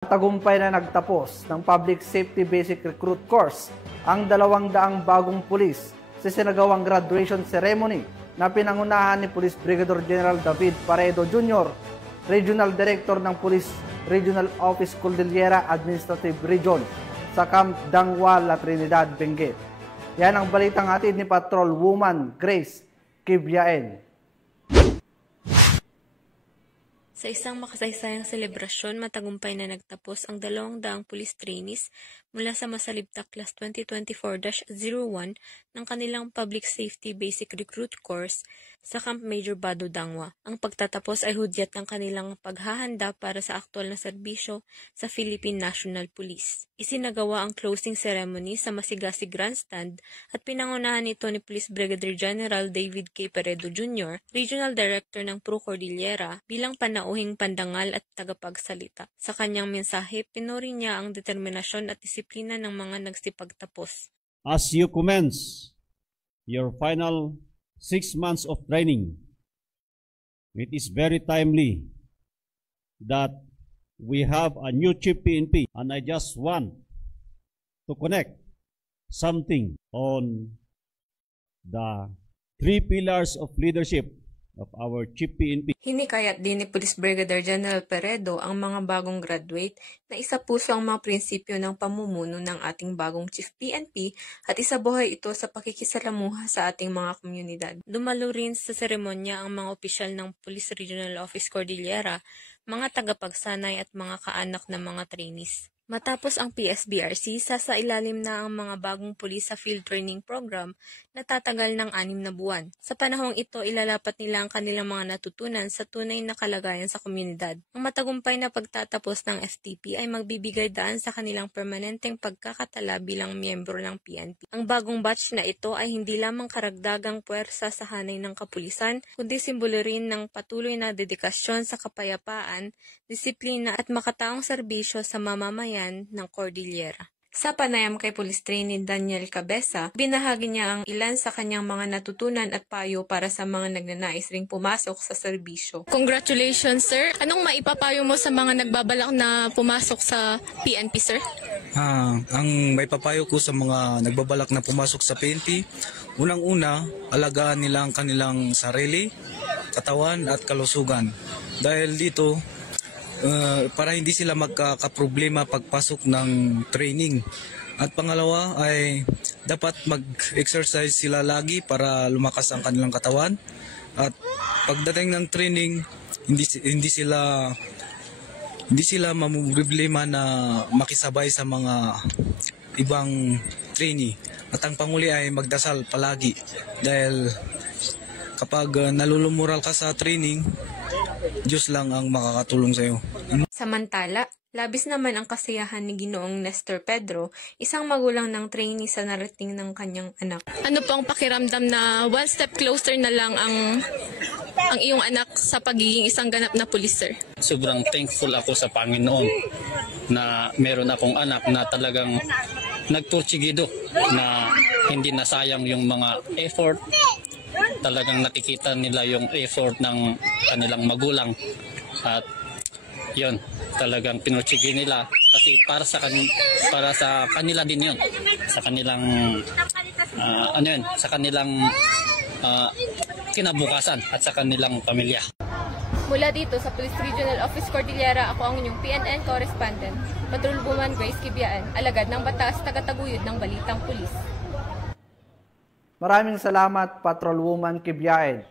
Tagumpay na nagtapos ng Public Safety Basic Recruit Course ang 200 bagong pulis sa sinagawang graduation ceremony na pinangunahan ni Police Brigadier General David Paredo Jr., Regional Director ng Police Regional Office Cordillera Administrative Region sa Camp Dangwa, La Trinidad, Benguet. Yan ang balitang hatid ni Patrol Woman Grace Kibiaen. Sa isang makasaysayang selebrasyon, matagumpay na nagtapos ang 200 police trainees mula sa Masalibta Class 2024-01 ng kanilang Public Safety Basic Recruit Course sa Camp Major Bado Dangwa. Ang pagtatapos ay hudyat ng kanilang paghahanda para sa aktual na serbisyo sa Philippine National Police. Isinagawa ang closing ceremony sa Masigasig Grandstand at pinangunahan ito ni Police Brigadier General David K. Paredo Jr., Regional Director ng Pro Cordillera, bilang panauhing pandangal at tagapagsalita. Sa kanyang mensahe, pinuri niya ang determinasyon at disiplina ng mga nagsipagtapos. As you commence your final 6 months of training, it is very timely that we have a new Chief PNP, and I just want to connect something on the 3 pillars of leadership of our Chief PNP. Hinikayat din ni Police Brigadier General Paredo ang mga bagong graduate na isapuso ang mga prinsipyo ng pamumuno ng ating bagong Chief PNP at isabuhay ito sa pakikisalamuha sa ating mga komunidad. Dumalo rin sa seremonya ang mga opisyal ng Police Regional Office Cordillera, mga tagapagsanay at mga kaanak ng mga trainees. Matapos ang PSBRC, sasailalim na ang mga bagong pulis sa field training program na tatagal ng 6 na buwan. Sa panahong ito, ilalapat nila ang kanilang mga natutunan sa tunay na kalagayan sa komunidad. Ang matagumpay na pagtatapos ng FTP ay magbibigay daan sa kanilang permanenteng pagkakatala bilang miyembro ng PNP. Ang bagong batch na ito ay hindi lamang karagdagang puwersa sa hanay ng kapulisan, kundi simbolo rin ng patuloy na dedikasyon sa kapayapaan, disiplina at makataong serbisyo sa mamamayan ng Cordillera. Sa panayam kay Police Trainee Daniel Cabeza, binahagi niya ang ilan sa kanyang mga natutunan at payo para sa mga nagnanais ring pumasok sa serbisyo. Congratulations, sir! Anong maipapayo mo sa mga nagbabalak na pumasok sa PNP, sir? Ang maipapayo ko sa mga nagbabalak na pumasok sa PNP, unang-una, alagaan nila ang kanilang sarili, katawan at kalusugan. Dahil dito, para hindi sila magkakaproblema pagpasok ng training. At pangalawa ay dapat mag-exercise sila lagi para lumakas ang kanilang katawan. At pagdating ng training, hindi sila mamumroblema na makisabay sa mga ibang trainee. At ang panguli ay magdasal palagi dahil kapag nalulumural ka sa training, Diyos lang ang makakatulong sa iyo. Samantala, labis naman ang kasiyahan ni Ginoong Nestor Pedro, isang magulang ng trainee sa narating ng kanyang anak. Ano pang pakiramdam na one step closer na lang ang iyong anak sa pagiging isang ganap na pulis, sir? Sobrang thankful ako sa Panginoon na meron akong anak na talagang nagpursigido, na hindi nasayang yung mga effort. Talagang nakikita nila yung effort ng kanilang magulang at yun, talagang pinursige nila kasi para sa kanila din yun, sa kanilang sa kanilang kinabukasan at sa kanilang pamilya. Mula dito sa Police Regional Office Cordillera, ako ang inyong PNN correspondent, Patrol Woman Grace Kibiaen, alagad ng batas, tagataguyod ng Balitang Pulis. Maraming salamat, Patrol Woman Kibiaen.